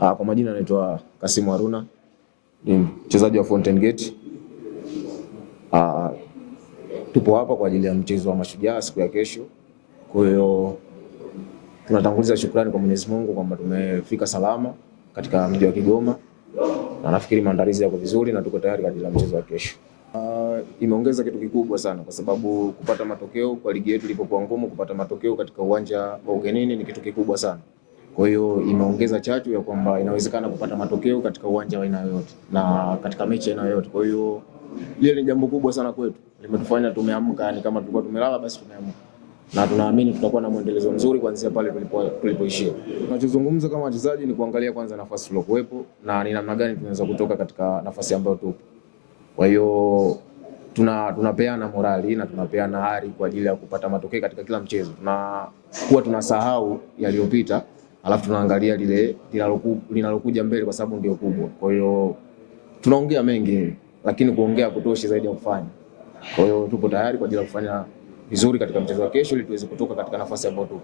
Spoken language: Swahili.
Kwa majina naitwa Kasimu Haruna, ni mchezaji wa Fountain Gate. Tupo hapa kwa ajili ya mchezo wa Mashujaa siku ya kesho. Kwa hiyo tunatanguliza shukrani kwa Mwenyezi Mungu kwamba tumefika salama katika mji wa Kigoma, na nafikiri maandalizi yako vizuri na tuko tayari kwa ajili ya mchezo wa kesho. Imeongeza kitu kikubwa sana kwa sababu kupata matokeo kwa ligi yetu ilipokuwa ngumu, kupata matokeo katika uwanja wa ugenini ni kitu kikubwa sana. Kwa hiyo imeongeza chachu ya kwamba inawezekana kupata matokeo katika uwanja wa aina yoyote na katika mechi aina yoyote. Kwa hiyo ile ni jambo kubwa sana kwetu, limetufanya tumeamka, yani kama tulikuwa tumelala basi tumeamka, na tunaamini tutakuwa na muendelezo mzuri kuanzia pale tulipoishia. Tunachozungumza kama wachezaji ni kuangalia kwanza nafasi tuliyokuepo na ni namna gani tunaweza kutoka katika nafasi ambayo tupo. Kwa hiyo tunapeana morali na tunapeana hari kwa ajili ya kupata matokeo katika kila mchezo. Tunakuwa tunasahau yaliyopita, alafu tunaangalia lile linalokuja mbele kwa sababu ndio kubwa. Kwa hiyo tunaongea mengi lakini kuongea kutoshi zaidi ya kufanya. Kwa hiyo tupo tayari kwa ajili ya kufanya vizuri katika mchezo wa kesho ili tuweze kutoka katika nafasi ambayo tupo.